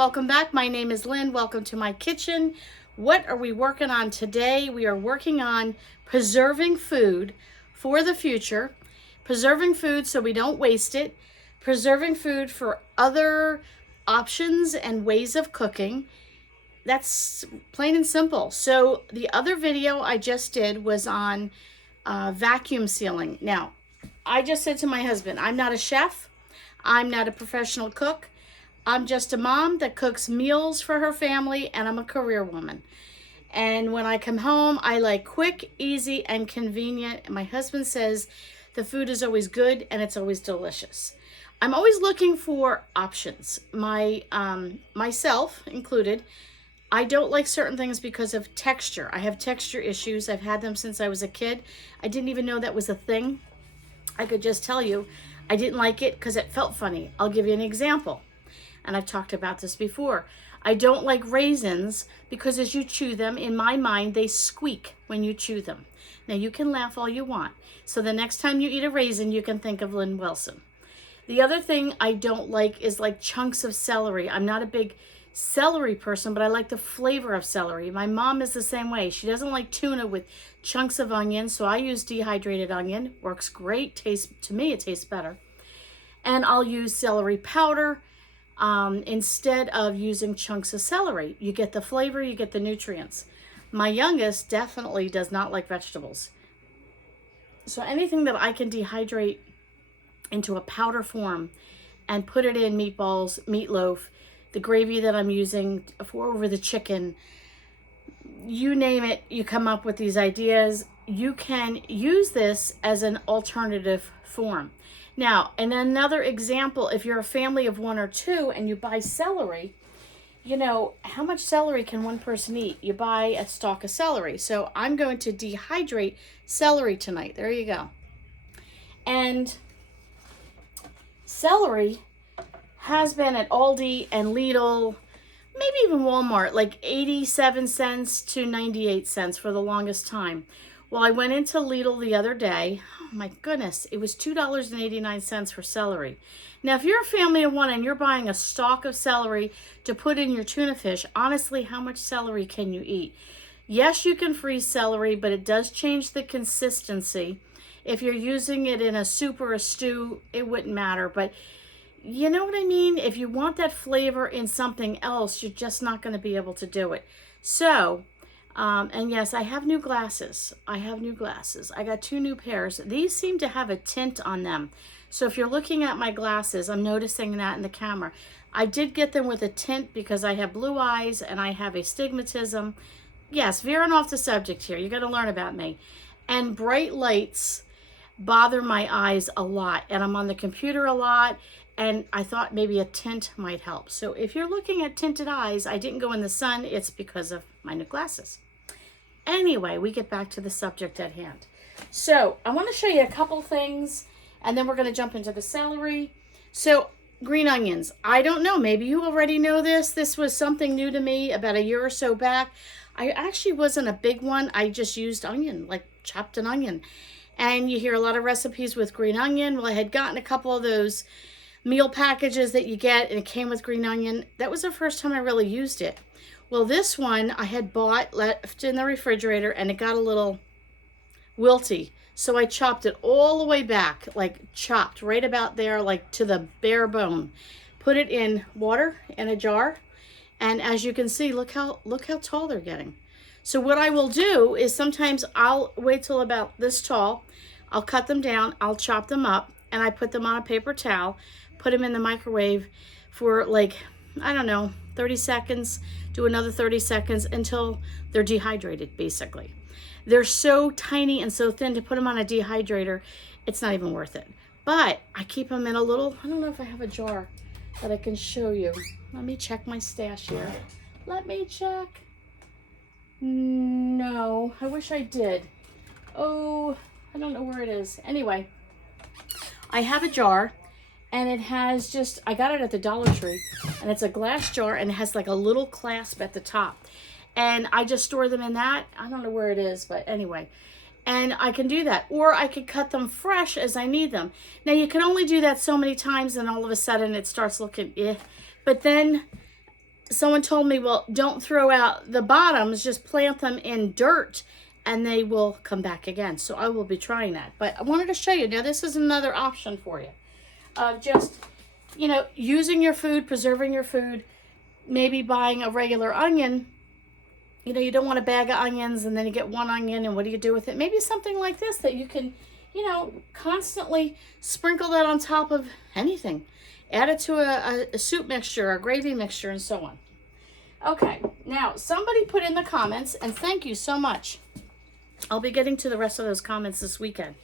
welcome back. My name is Lynn. Welcome to my kitchen. What are we working on today? We are working on preserving food for the future, preserving food so we don't waste it, preserving food for other options and ways of cooking. That's plain and simple. So the other video I just did was on vacuum sealing. Now, I just said to my husband, I'm not a chef. I'm not a professional cook. I'm just a mom that cooks meals for her family, and I'm a career woman. And when I come home, I like quick, easy, and convenient. And my husband says the food is always good and it's always delicious. I'm always looking for options. Myself included, I don't like certain things because of texture. I have texture issues. I've had them since I was a kid. I didn't even know that was a thing. I could just tell you I didn't like it because it felt funny. I'll give you an example. And I've talked about this before. I don't like raisins because as you chew them, in my mind, they squeak when you chew them. Now, you can laugh all you want. So the next time you eat a raisin, you can think of Lynn Wilson. The other thing I don't like is like chunks of celery. I'm not a big celery person, but I like the flavor of celery. My mom is the same way. She doesn't like tuna with chunks of onion, so I use dehydrated onion. Works great. To me, it tastes better. And I'll use celery powder instead of using chunks of celery. You get the flavor, you get the nutrients. My youngest definitely does not like vegetables. So anything that I can dehydrate into a powder form and put it in meatballs, meatloaf, the gravy that I'm using for over the chicken, you name it, you come up with these ideas. You can use this as an alternative form. Now, and another example, if you're a family of one or two and you buy celery, you know, how much celery can one person eat? You buy a stalk of celery. So I'm going to dehydrate celery tonight. There you go. And celery has been at Aldi and Lidl, maybe even Walmart, like 87 cents to 98 cents for the longest time. Well, I went into Lidl the other day. Oh my goodness, it was $2.89 for celery. Now, if you're a family of one and you're buying a stalk of celery to put in your tuna fish, honestly, how much celery can you eat? Yes, you can freeze celery, but it does change the consistency. If you're using it in a soup or a stew, it wouldn't matter. But you know what I mean? If you want that flavor in something else, you're just not going to be able to do it. So, and yes, I have new glasses. I got 2 new pairs. These seem to have a tint on them. So if you're looking at my glasses, I'm noticing that in the camera. I did get them with a tint because I have blue eyes and I have astigmatism. Yes, veering off the subject here. You got to learn about me. And bright lights bother my eyes a lot. And I'm on the computer a lot. And I thought maybe a tint might help. So if you're looking at tinted eyes, I didn't go in the sun. It's because of my new glasses. Anyway, we get back to the subject at hand. So I want to show you a couple things, and then we're going to jump into the celery. So green onions. I don't know. Maybe you already know this. This was something new to me about a year or so back. I actually wasn't a big one. I just used onion, like chopped an onion. And you hear a lot of recipes with green onion. Well, I had gotten a couple of those meal packages that you get, and it came with green onion. That was the first time I really used it. Well, this one I had bought, left in the refrigerator, and it got a little wilty. So I chopped it all the way back, like chopped right about there, like to the bare bone. Put it in water in a jar, and as you can see, look how tall they're getting. So what I will do is sometimes I'll wait till about this tall. I'll cut them down, I'll chop them up, and I put them on a paper towel, put them in the microwave for like, I don't know, 30 seconds, do another 30 seconds until they're dehydrated, basically. They're so tiny and so thin to put them on a dehydrator, it's not even worth it. But I keep them in a little, I don't know if I have a jar that I can show you. Let me check my stash here. Let me check. No, I wish I did. Oh, I don't know where it is. Anyway, I have a jar. And it has just, I got it at the Dollar Tree, and it's a glass jar, and it has like a little clasp at the top. And I just store them in that. I don't know where it is, but anyway. And I can do that. Or I could cut them fresh as I need them. Now, you can only do that so many times, and all of a sudden it starts looking, But then someone told me, well, don't throw out the bottoms, just plant them in dirt and they will come back again. So I will be trying that. But I wanted to show you. Now, this is another option for you. Just, you know, using your food, preserving your food, maybe buying a regular onion. You know, you don't want a bag of onions and then you get one onion and what do you do with it? Maybe something like this that you can, you know, constantly sprinkle that on top of anything. Add it to a soup mixture, a gravy mixture, and so on. Okay, now somebody put in the comments, and thank you so much. I'll be getting to the rest of those comments this weekend.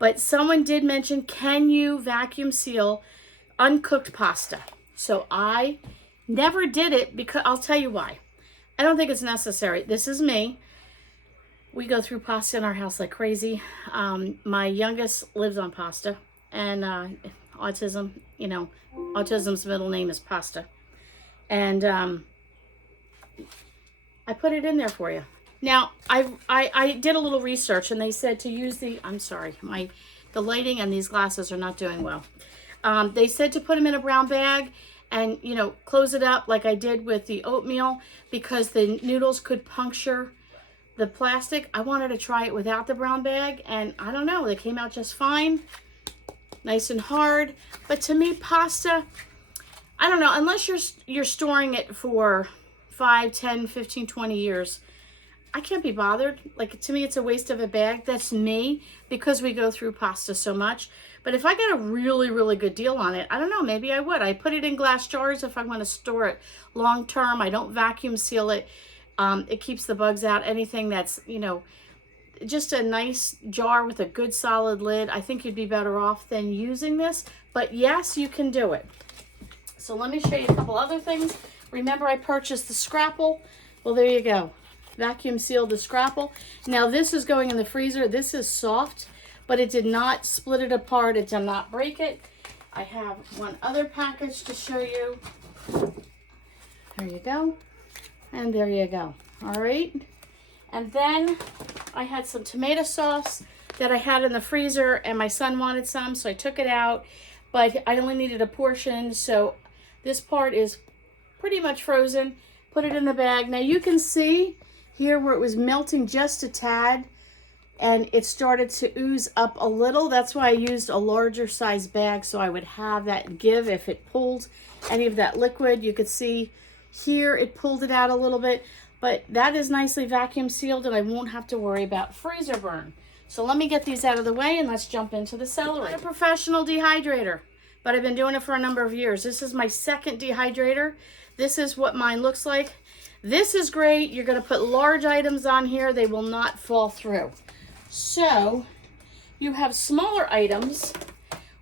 But someone did mention, can you vacuum seal uncooked pasta? So I never did it because I'll tell you why. I don't think it's necessary. This is me. We go through pasta in our house like crazy. My youngest lives on pasta, and autism, you know, autism's middle name is Pasta. And I put it in there for you. Now, I did a little research, and they said to use the, I'm sorry, the lighting and these glasses are not doing well. They said to put them in a brown bag and, you know, close it up like I did with the oatmeal because the noodles could puncture the plastic. I wanted to try it without the brown bag, and I don't know, they came out just fine. Nice and hard. But to me, pasta, I don't know, unless you're storing it for 5, 10, 15, 20 years, I can't be bothered. Like, to me, it's a waste of a bag. That's me, because we go through pasta so much. But if I get a really, really good deal on it, I don't know, maybe I would. I put it in glass jars if I want to store it long term. I don't vacuum seal it. It keeps the bugs out. Anything that's, you know, just a nice jar with a good solid lid, I think you'd be better off than using this. But yes, you can do it. So let me show you a couple other things. Remember, I purchased the Scrapple. Well, there you go. Vacuum sealed the Scrapple. Now this is going in the freezer. This is soft, but it did not split it apart. It did not break it. I have one other package to show you. There you go. And there you go. All right. And then I had some tomato sauce that I had in the freezer, and my son wanted some, so I took it out, but I only needed a portion, so this part is pretty much frozen. Put it in the bag. Now you can see here where it was melting just a tad, and it started to ooze up a little. That's why I used a larger size bag, so I would have that give if it pulled any of that liquid. You could see here it pulled it out a little bit. But that is nicely vacuum sealed, and I won't have to worry about freezer burn. So let me get these out of the way, and let's jump into the celery. I'm a professional dehydrator, but I've been doing it for a number of years. This is my second dehydrator. This is what mine looks like. This is great. You're going to put large items on here. They will not fall through. So you have smaller items,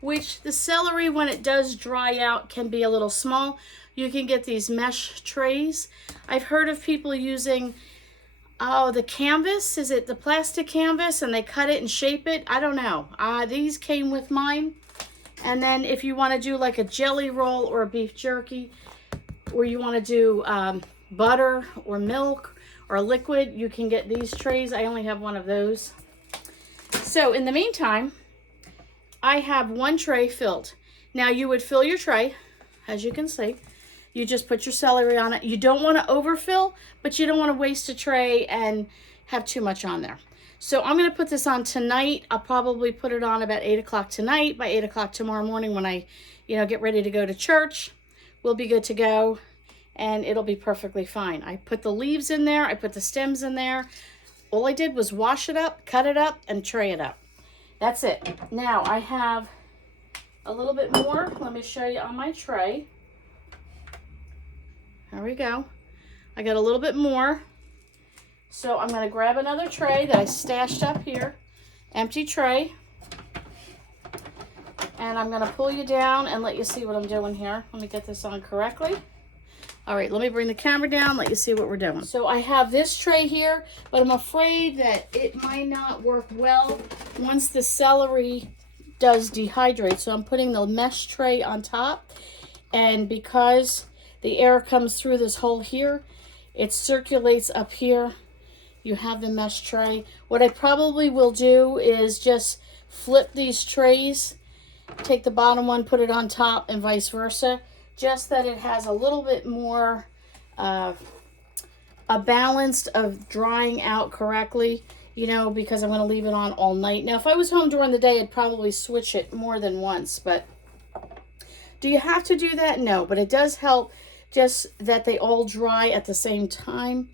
which the celery, when it does dry out, can be a little small. You can get these mesh trays. I've heard of people using, the canvas. Is it the plastic canvas? And they cut it and shape it. I don't know. These came with mine. And then if you want to do like a jelly roll or a beef jerky, or you want to do butter or milk or liquid, you can get these trays. I only have one of those. So in the meantime, I have one tray filled. Now you would fill your tray, as you can see. You just put your celery on it. You don't want to overfill, but you don't want to waste a tray and have too much on there. So I'm going to put this on tonight. I'll probably put it on about 8 o'clock tonight. By 8 o'clock tomorrow morning when I, get ready to go to church, we'll be good to go, and it'll be perfectly fine. I put the leaves in there. I put the stems in there. All I did was wash it up, cut it up, and tray it up. That's it. Now I have a little bit more. Let me show you on my tray. There we go. I got a little bit more. So I'm going to grab another tray that I stashed up here. Empty tray. And I'm going to pull you down and let you see what I'm doing here. Let me get this on correctly. All right, let me bring the camera down, let you see what we're doing. So I have this tray here, but I'm afraid that it might not work well once the celery does dehydrate. So I'm putting the mesh tray on top. And because the air comes through this hole here, it circulates up here. You have the mesh tray. What I probably will do is just flip these trays, take the bottom one, put it on top, and vice versa. just that it has a little bit more a balance of drying out correctly, you know, because I'm going to leave it on all night. Now, if I was home during the day, I'd probably switch it more than once, but do you have to do that? No, but it does help just that they all dry at the same time,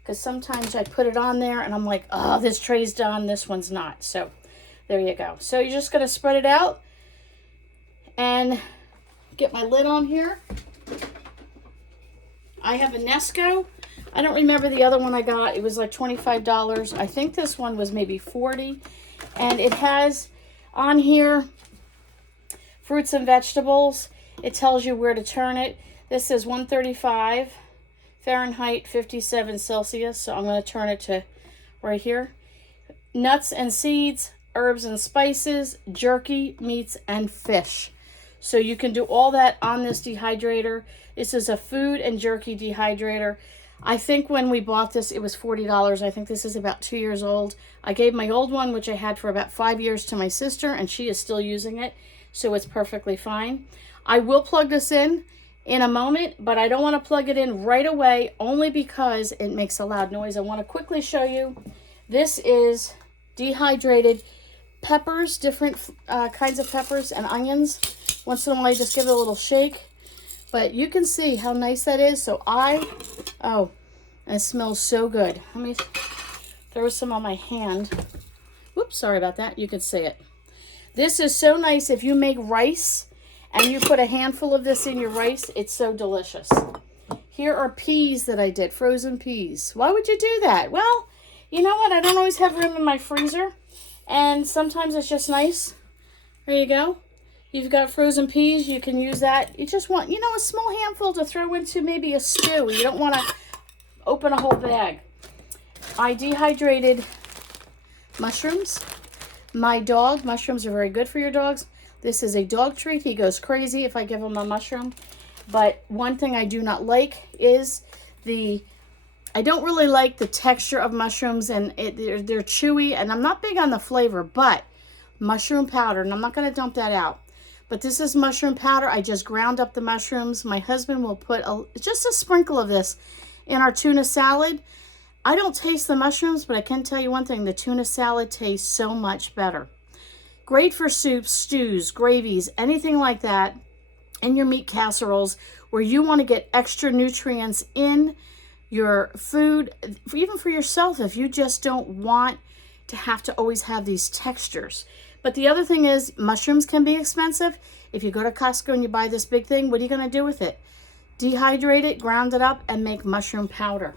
because sometimes I put it on there and I'm like, oh, this tray's done, this one's not. So there you go. So you're just going to spread it out and get my lid on here. I have a Nesco. I don't remember the other one I got. It was like $25. I think this one was maybe $40. And it has on here fruits and vegetables. It tells you where to turn it. This is 135 Fahrenheit, 57 Celsius. So I'm going to turn it to right here. Nuts and seeds, herbs and spices, jerky, meats, and fish. So you can do all that on this dehydrator. This is a food and jerky dehydrator. I think when we bought this, it was $40. I think this is about 2 years old. I gave my old one, which I had for about 5 years, to my sister, and she is still using it. So it's perfectly fine. I will plug this in a moment, but I don't want to plug it in right away, only because it makes a loud noise. I want to quickly show you. This is dehydrated peppers, different kinds of peppers and onions. Once in a while, I just give it a little shake. But you can see how nice that is. So oh, and it smells so good. Let me throw some on my hand. Whoops, sorry about that. You can see it. This is so nice if you make rice and you put a handful of this in your rice. It's so delicious. Here are peas that I did, frozen peas. Why would you do that? Well, you know what? I don't always have room in my freezer, and sometimes it's just nice. There you go. You've got frozen peas. You can use that. You just want, you know, a small handful to throw into maybe a stew. You don't want to open a whole bag. I dehydrated mushrooms. My dog, mushrooms are very good for your dogs. This is a dog treat. He goes crazy if I give him a mushroom. But one thing I do not like is I don't really like the texture of mushrooms, and they're chewy, and I'm not big on the flavor, but mushroom powder, and I'm not going to dump that out. But this is mushroom powder. I just ground up the mushrooms. My husband will put just a sprinkle of this in our tuna salad. I don't taste the mushrooms, but I can tell you one thing. The tuna salad tastes so much better. Great for soups, stews, gravies, anything like that, and your meat casseroles where you want to get extra nutrients in your food, even for yourself, if you just don't want to have to always have these textures. But the other thing is, mushrooms can be expensive. If you go to Costco and you buy this big thing, what are you going to do with it? Dehydrate it, ground it up, and make mushroom powder.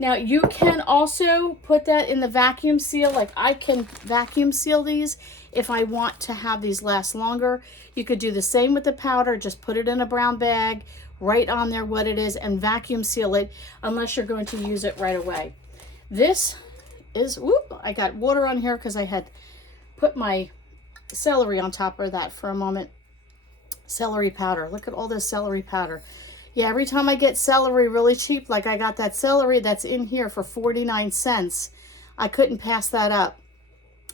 Now, you can also put that in the vacuum seal. Like, I can vacuum seal these if I want to have these last longer. You could do the same with the powder. Just put it in a brown bag, write on there what it is, and vacuum seal it unless you're going to use it right away. This is, I got water on here because I had put my celery on top of that for a moment. Celery powder. Look at all this celery powder. Yeah, every time I get celery really cheap, like I got that celery that's in here for 49 cents, I couldn't pass that up.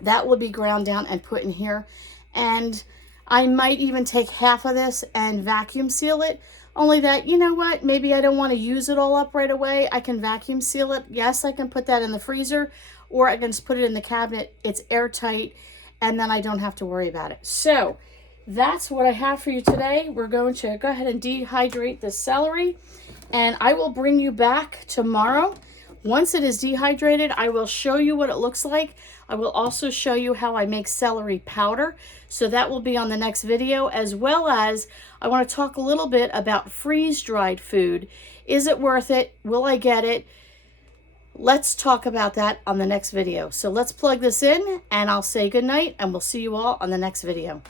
That will be ground down and put in here. And I might even take half of this and vacuum seal it. Only that, you know what, maybe I don't want to use it all up right away. I can vacuum seal it. Yes, I can put that in the freezer, or I can just put it in the cabinet. It's airtight, and then I don't have to worry about it. So that's what I have for you today. We're going to go ahead and dehydrate the celery, and I will bring you back tomorrow. Once it is dehydrated, I will show you what it looks like. I will also show you how I make celery powder. So that will be on the next video, as well as I want to talk a little bit about freeze-dried food. Is it worth it? Will I get it? Let's talk about that on the next video. So let's plug this in, and I'll say goodnight, and we'll see you all on the next video.